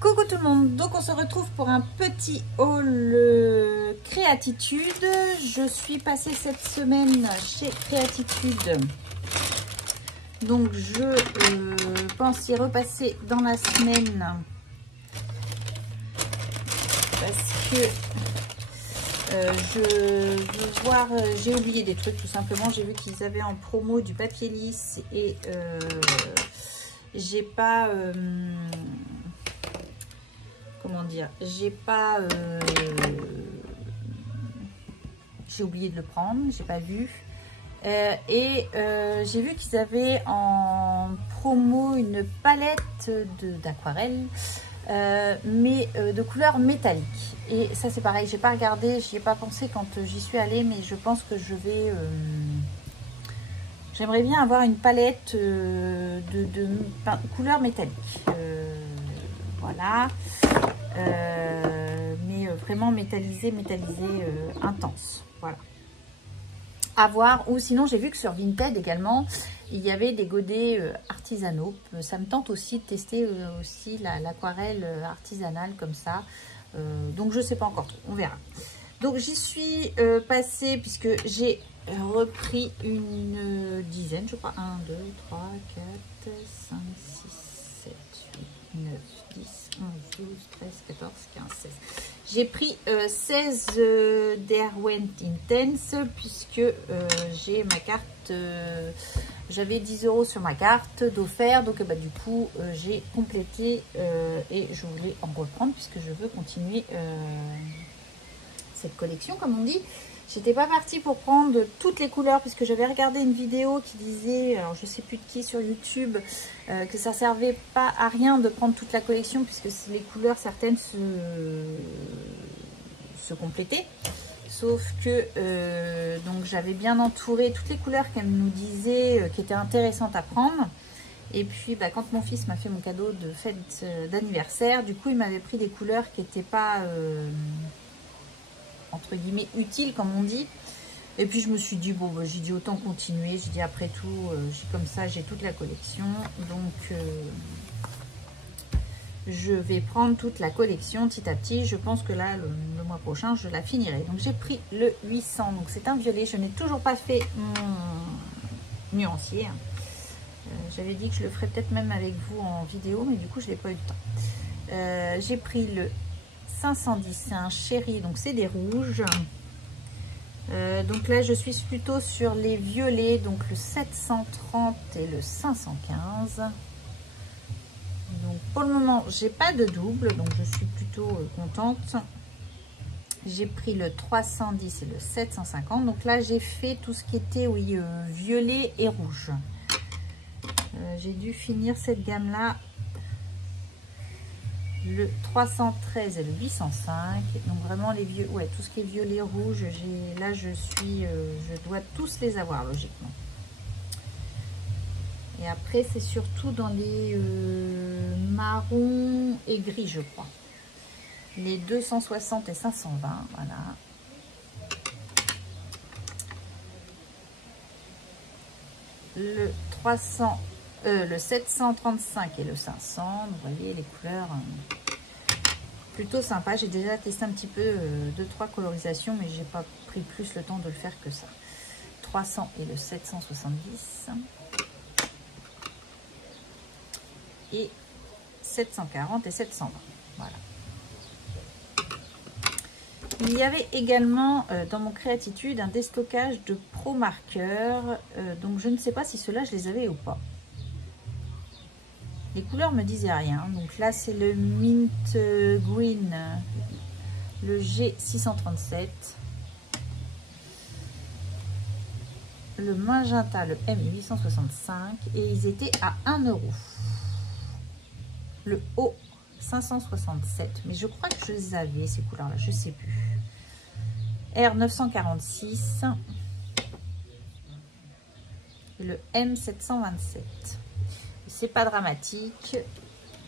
Coucou tout le monde, donc on se retrouve pour un petit haul Créatitude. Je suis passée cette semaine chez Créatitude, donc je pense y repasser dans la semaine parce que je veux voir, j'ai oublié des trucs tout simplement. J'ai vu qu'ils avaient en promo du papier lisse et j'ai pas... comment dire, j'ai oublié de le prendre, j'ai pas vu. J'ai vu qu'ils avaient en promo une palette d'aquarelle, mais de couleur métallique. Et ça c'est pareil, j'ai pas regardé, j'y ai pas pensé quand j'y suis allée, mais je pense que je vais... j'aimerais bien avoir une palette de couleur métallique. Voilà. Mais vraiment métallisé intense, voilà, à voir. Ou sinon j'ai vu que sur Vinted également il y avait des godets artisanaux. Ça me tente aussi de tester aussi l'aquarelle artisanale comme ça, donc je sais pas encore trop, on verra. Donc j'y suis passée puisque j'ai repris une dizaine, je crois, 1, 2, 3, 4, 5, 6, 7, 8, 9, 10, 11, 12, 13, 14, 15, 16. J'ai pris 16 Derwent Intense puisque j'ai ma carte, j'avais 10 € sur ma carte d'offert, donc du coup j'ai complété et je voulais en reprendre puisque je veux continuer cette collection comme on dit. J'étais pas partie pour prendre toutes les couleurs puisque j'avais regardé une vidéo qui disait, alors je sais plus de qui sur YouTube, que ça servait pas à rien de prendre toute la collection puisque les couleurs certaines se complétaient. Sauf que donc j'avais bien entouré toutes les couleurs qu'elle nous disait qui étaient intéressantes à prendre. Et puis quand mon fils m'a fait mon cadeau de fête d'anniversaire, du coup il m'avait pris des couleurs qui n'étaient pas... entre guillemets utile comme on dit. Et puis je me suis dit bon j'ai dit autant continuer, j'ai dit après tout comme ça j'ai toute la collection, donc je vais prendre toute la collection petit à petit. Je pense que là le mois prochain je la finirai. Donc j'ai pris le 800, donc c'est un violet. Je n'ai toujours pas fait mon nuancier, j'avais dit que je le ferais peut-être même avec vous en vidéo, mais du coup je n'ai pas eu le temps. J'ai pris le 510, c'est un chéri, donc c'est des rouges. Donc là je suis plutôt sur les violets, donc le 730 et le 515. Donc pour le moment j'ai pas de double, donc je suis plutôt contente. J'ai pris le 310 et le 750, donc là j'ai fait tout ce qui était violet et rouge. J'ai dû finir cette gamme là, le 313 et le 805, donc vraiment les vieux, ouais, tout ce qui est violet rouge, là je dois tous les avoir logiquement. Et après c'est surtout dans les marrons et gris je crois, les 260 et 520, voilà. Le 300, le 735 et le 500, vous voyez les couleurs plutôt sympa. J'ai déjà testé un petit peu 2-3 colorisations, mais j'ai pas pris plus le temps de le faire que ça. 300 et le 770 et 740 et 720, voilà. Il y avait également dans mon Créatitude un déstockage de Pro marqueurs, donc je ne sais pas si ceux-là je les avais ou pas. Les couleurs me disaient rien. Donc là c'est le mint green, le G637, le magenta, le M865, et ils étaient à 1 €. Le O 567, mais je crois que je les avais ces couleurs là, je sais plus. R946, le M727. C'est pas dramatique,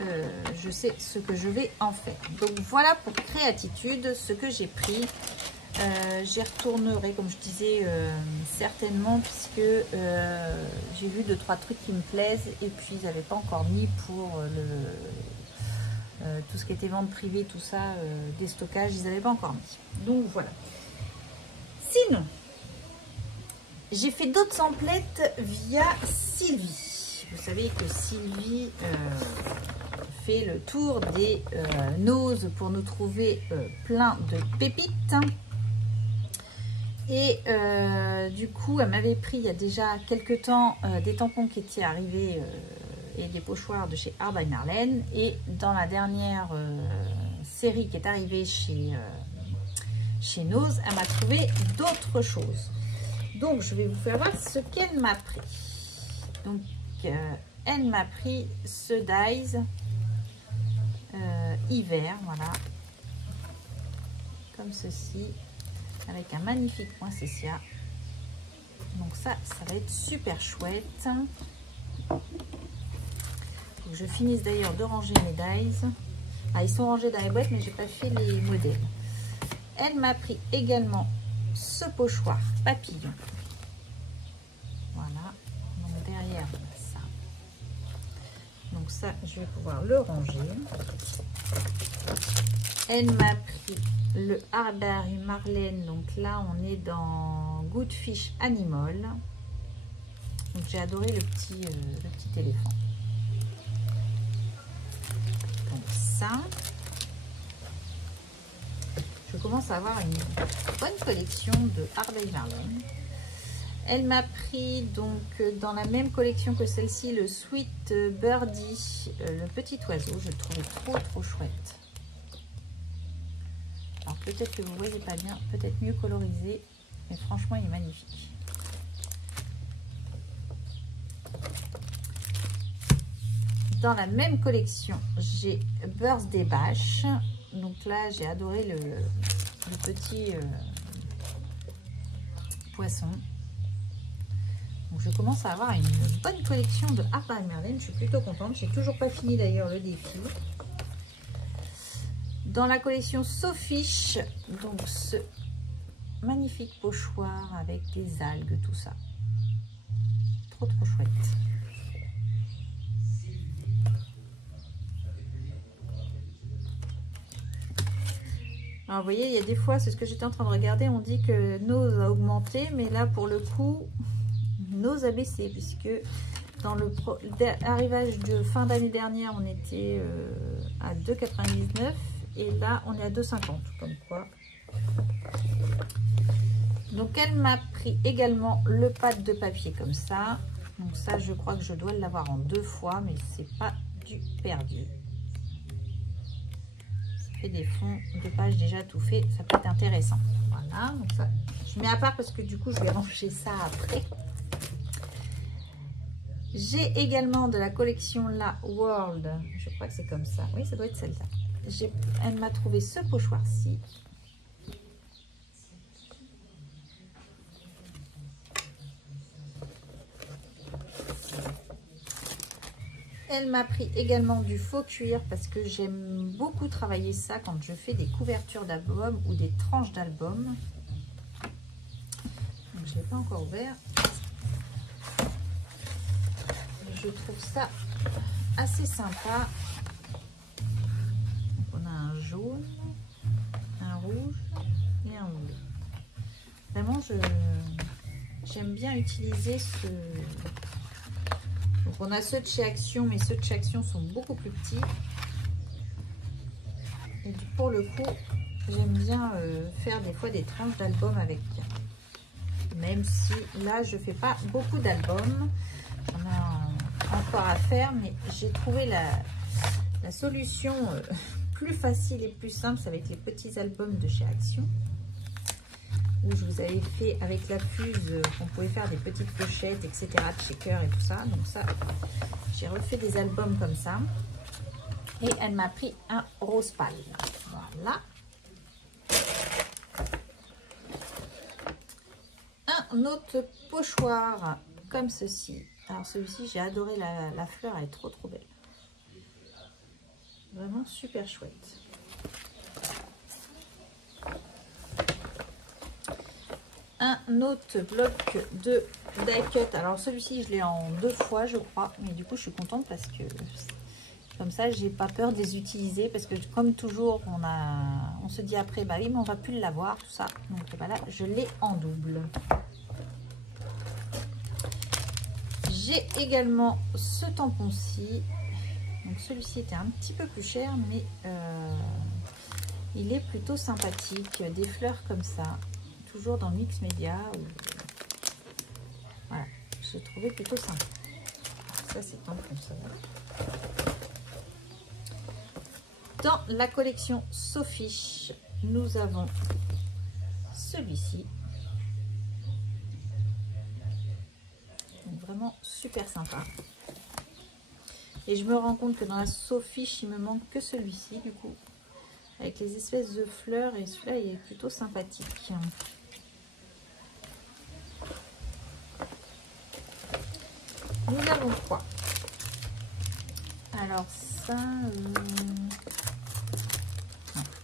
je sais ce que je vais en faire. Donc voilà pour Créatitude ce que j'ai pris. J'y retournerai comme je disais certainement, puisque j'ai vu 2-3 trucs qui me plaisent et puis ils n'avaient pas encore mis pour tout ce qui était vente privée, tout ça, des stockages, ils n'avaient pas encore mis. Donc voilà. Sinon, j'ai fait d'autres emplettes via Sylvie. Vous savez que Sylvie fait le tour des noses pour nous trouver plein de pépites. Et du coup, elle m'avait pris il y a déjà quelques temps des tampons qui étaient arrivés et des pochoirs de chez Art by Marlène. Et dans la dernière série qui est arrivée chez Nose, elle m'a trouvé d'autres choses. Donc, je vais vous faire voir ce qu'elle m'a pris. Donc, elle m'a pris ce Dies hiver, voilà, comme ceci, avec un magnifique poinsettia. Donc ça va être super chouette. Faut que je finisse d'ailleurs de ranger mes Dies. Ah, ils sont rangés dans les boîtes, mais j'ai pas fait les modèles. Elle m'a pris également ce pochoir papillon. Voilà. Donc derrière, on a ça. Donc ça, je vais pouvoir le ranger. Elle m'a pris le Art by Marlène. Donc là, on est dans Good Fish Animal. Donc j'ai adoré le petit éléphant. Donc ça. Je commence à avoir une bonne collection de Art by Marlène. Elle m'a pris donc dans la même collection que celle-ci, le Sweet Birdie, le petit oiseau. Je le trouvais trop chouette. Alors peut-être que vous ne voyez pas bien, peut-être mieux colorisé, mais franchement il est magnifique. Dans la même collection, j'ai Birthday Bash. Donc là, j'ai adoré le petit poisson. Donc je commence à avoir une bonne collection de Art by Marlène. Je suis plutôt contente. J'ai toujours pas fini d'ailleurs le défi. Dans la collection Sofish, donc ce magnifique pochoir avec des algues, tout ça. Trop chouette. Alors vous voyez, il y a des fois, c'est ce que j'étais en train de regarder, on dit que Nose a augmenté, mais là pour le coup, Nose a baissé, puisque dans le arrivage de fin d'année dernière, on était à 2,99 et là on est à 2,50, comme quoi. Donc elle m'a pris également le pad de papier comme ça. Donc ça, je crois que je dois l'avoir en 2 fois, mais c'est pas du perdu. Des fonds de page déjà tout fait, ça peut être intéressant. Voilà, donc ça je mets à part parce que du coup je vais ranger ça après. J'ai également de la collection La World, je crois que c'est comme ça, oui ça doit être celle-là. Elle m'a trouvé ce pochoir-ci. Elle m'a pris également du faux cuir parce que j'aime beaucoup travailler ça quand je fais des couvertures d'albums ou des tranches d'albums. Donc je ne l'ai pas encore ouvert. Je trouve ça assez sympa. Donc on a un jaune, un rouge et un bleu. Vraiment, j'aime bien utiliser ce... Donc on a ceux de chez Action, mais ceux de chez Action sont beaucoup plus petits. Et pour le coup, j'aime bien faire des fois des tranches d'albums avec. Même si là, je fais pas beaucoup d'albums. On a encore à faire, mais j'ai trouvé la solution plus facile et plus simple, c'est avec les petits albums de chez Action. Où je vous avais fait avec la fuse qu'on pouvait faire des petites pochettes, etc. de shaker et tout ça. Donc ça, j'ai refait des albums comme ça. Et elle m'a pris un rose pâle. Voilà. Un autre pochoir comme ceci. Alors celui-ci, j'ai adoré la fleur, elle est trop belle. Vraiment super chouette. Un autre bloc de die cut. Alors celui-ci, je l'ai en 2 fois, je crois. Mais du coup, je suis contente parce que Comme ça, j'ai pas peur de les utiliser parce que comme toujours, on se dit après, bah oui, mais on va plus l'avoir, tout ça. Donc voilà, je l'ai en double. J'ai également ce tampon-ci. Donc celui-ci était un petit peu plus cher, mais il est plutôt sympathique. Des fleurs comme ça, toujours dans Mix Media. Voilà, j'ai trouvé plutôt sympa. Ça, c'est tampon, ça va. Dans la collection Sofiche, nous avons celui-ci. Vraiment super sympa. Et je me rends compte que dans la Sofiche, il me manque que celui-ci, du coup. Avec les espèces de fleurs. Et celui-là, il est plutôt sympathique. Nous avons quoi? Alors ça...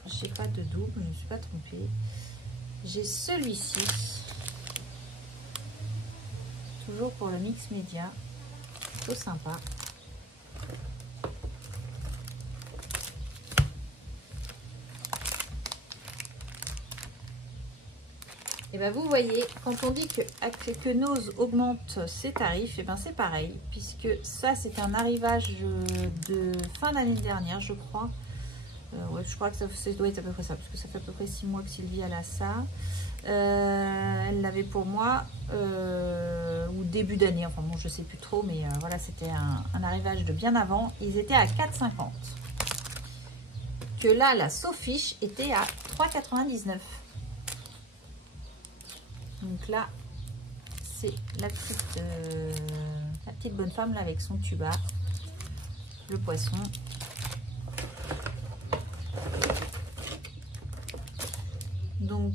j'ai pas de double, je ne me suis pas trompée. J'ai celui-ci. Toujours pour le Mix Media. Plutôt sympa. Et bien vous voyez, quand on dit que Nose augmente ses tarifs, et ben c'est pareil, puisque ça c'est un arrivage de fin d'année dernière, je crois. Ouais, je crois que ça doit être à peu près ça, parce que ça fait à peu près 6 mois que Sylvie elle a ça. Elle l'avait pour moi, ou début d'année, enfin bon je sais plus trop, mais voilà, c'était un arrivage de bien avant. Ils étaient à 4,50. Que là, la Sofiche était à 3,99. Donc là, c'est la petite bonne femme là avec son tuba, le poisson. Donc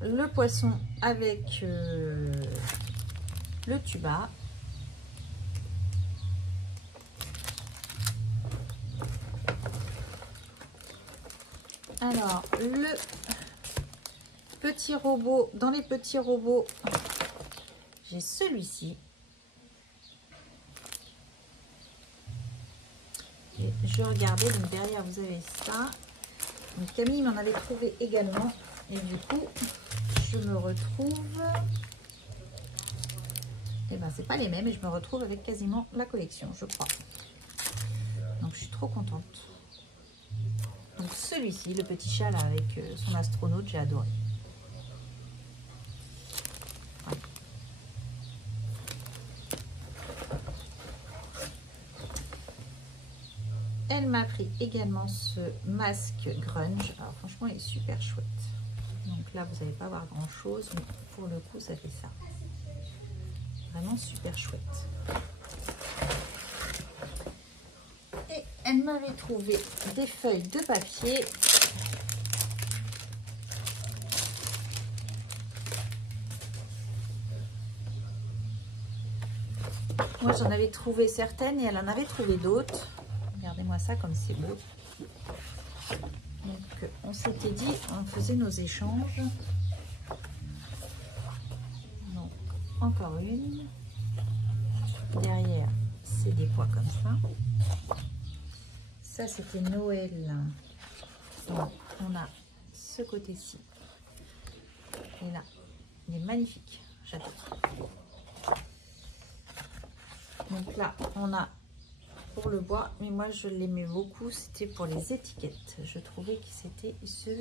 le poisson avec le tuba. Alors le petit robot, dans les petits robots, j'ai celui-ci. Et je regardais, donc derrière vous avez ça. Donc Camille m'en avait trouvé également. Et du coup, je me retrouve... Et ben c'est pas les mêmes et je me retrouve avec quasiment la collection, je crois. Donc je suis trop contente. Donc celui-ci, le petit chat là avec son astronaute, j'ai adoré. Ouais. Elle m'a pris également ce masque grunge. Alors franchement, il est super chouette. Donc là, vous n'allez pas voir grand chose, mais pour le coup, ça fait ça. Vraiment super chouette. Et elle m'avait trouvé des feuilles de papier. Moi, j'en avais trouvé certaines et elle en avait trouvé d'autres. Regardez-moi ça comme c'est beau. Donc, on s'était dit, on faisait nos échanges. Donc, encore une. Derrière, c'est des pois comme ça. Ça, c'était Noël. Donc, on a ce côté-ci. Et là, il est magnifique. J'adore. Donc là, on a pour le bois, mais moi je l'aimais beaucoup, c'était pour les étiquettes. Je trouvais que c'était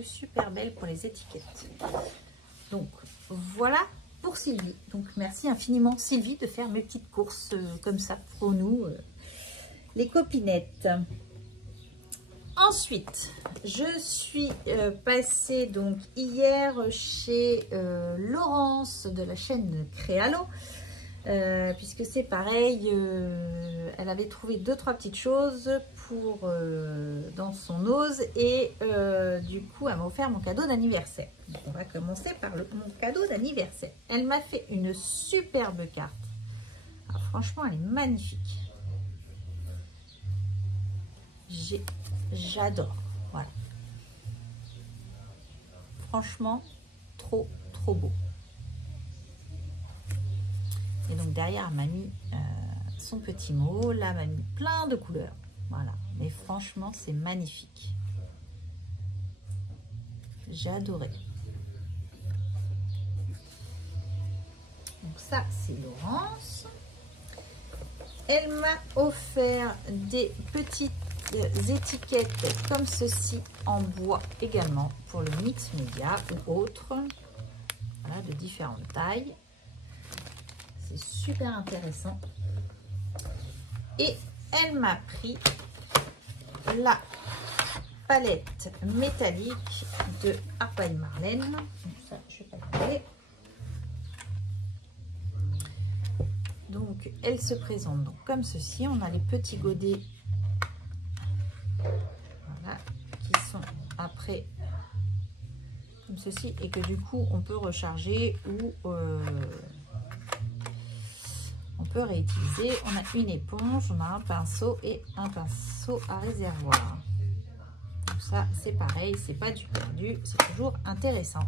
super belle pour les étiquettes. Donc voilà pour Sylvie. Donc merci infiniment Sylvie de faire mes petites courses comme ça pour nous, les copinettes. Ensuite, je suis passée donc hier chez Laurence de la chaîne Créalo. Puisque c'est pareil, elle avait trouvé 2-3 petites choses pour dans son Nose et du coup elle m'a offert mon cadeau d'anniversaire. On va commencer par mon cadeau d'anniversaire. Elle m'a fait une superbe carte. Alors, franchement, elle est magnifique. J'adore. Voilà. Franchement, trop beau. Et donc derrière, elle m'a mis son petit mot. Là, elle m'a mis plein de couleurs. Voilà, mais franchement, c'est magnifique. J'ai adoré. Donc ça, c'est Laurence. Elle m'a offert des petites étiquettes comme ceci en bois également pour le mix média ou autre. Voilà, de différentes tailles. C'est super intéressant. Et elle m'a pris la palette métallique de Harper Marlène. Donc ça, je vais pas y aller. Donc, elle se présente donc comme ceci. On a les petits godets, voilà, qui sont après comme ceci et que du coup on peut recharger ou on peut réutiliser. On a une éponge, on a un pinceau et un pinceau à réservoir. Donc ça, c'est pareil, c'est pas du perdu, c'est toujours intéressant.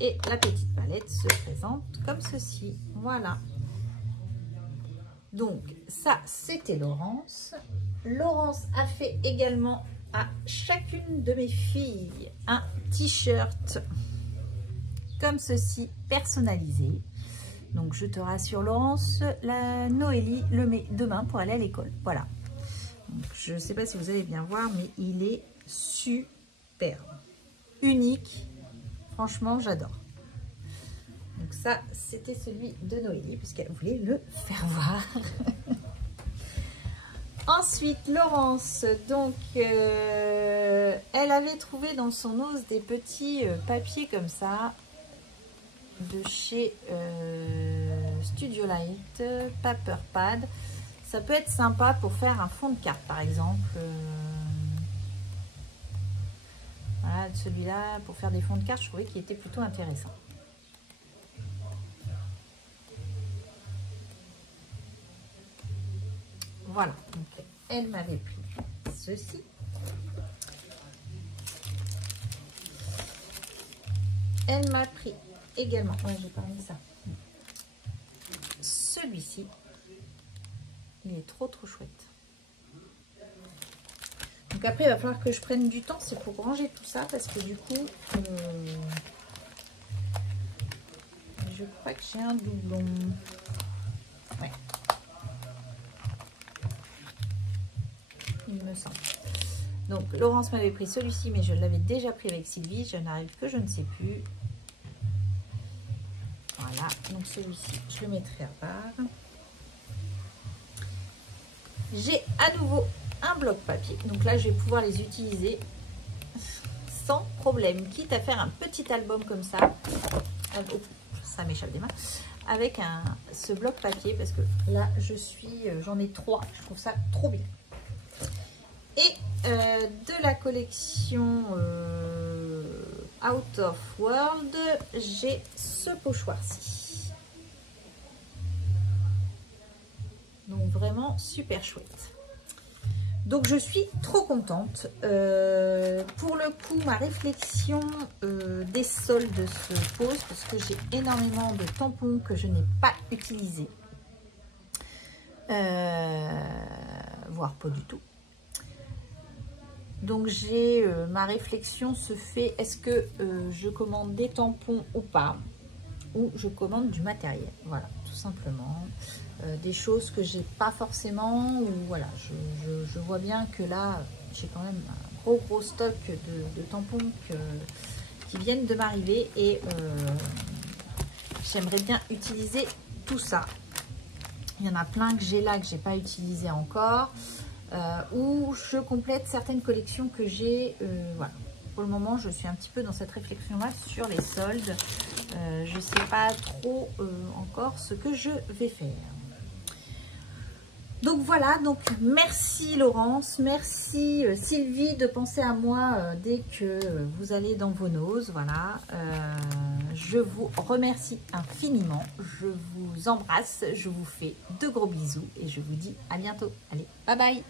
Et la petite palette se présente comme ceci. Voilà. Donc ça, c'était Laurence. Laurence a fait également à chacune de mes filles un t-shirt comme ceci, personnalisé. Donc je te rassure Laurence, la Noélie le met demain pour aller à l'école. Voilà. Donc, je ne sais pas si vous allez bien voir, mais il est superbe. Unique. Franchement, j'adore. Donc ça, c'était celui de Noélie, puisqu'elle voulait le faire voir. Ensuite, Laurence, donc, elle avait trouvé dans son ose des petits papiers comme ça, de chez Studio Light, Paper Pad. Ça peut être sympa pour faire un fond de carte, par exemple. Voilà, celui-là, pour faire des fonds de carte, je trouvais qu'il était plutôt intéressant. Voilà, donc elle m'avait pris ceci. Elle m'a pris également, ouais, j'ai pas mis ça, celui-ci. Il est trop chouette. Donc après, il va falloir que je prenne du temps, c'est pour ranger tout ça, parce que du coup, je crois que j'ai un doublon. Ouais. Il me semble. Donc Laurence m'avait pris celui-ci, mais je l'avais déjà pris avec Sylvie. Je n'arrive que je ne sais plus. Voilà, donc celui-ci, je le mettrai à part. J'ai à nouveau un bloc papier. Donc là, je vais pouvoir les utiliser sans problème. Quitte à faire un petit album comme ça. Oh, ça m'échappe des mains. Avec ce bloc papier, parce que là, j'en ai 3. Je trouve ça trop bien. Et de la collection Out of World, j'ai ce pochoir-ci. Donc vraiment super chouette. Donc je suis trop contente. Pour le coup, ma réflexion des soldes se pose parce que j'ai énormément de tampons que je n'ai pas utilisés. Voire pas du tout. Donc j'ai ma réflexion se fait, est-ce que je commande des tampons ou pas, ou je commande du matériel, voilà, tout simplement. Des choses que j'ai pas forcément, ou voilà, je vois bien que là j'ai quand même un gros stock de tampons qui viennent de m'arriver, et j'aimerais bien utiliser tout ça. Il y en a plein que j'ai là que j'ai pas utilisé encore. Où je complète certaines collections que j'ai. Voilà. Pour le moment, je suis un petit peu dans cette réflexion-là sur les soldes. Je ne sais pas trop encore ce que je vais faire. Donc voilà, donc merci Laurence, merci Sylvie de penser à moi dès que vous allez dans vos noces. Voilà, je vous remercie infiniment, je vous embrasse, je vous fais de gros bisous et je vous dis à bientôt. Allez, bye bye.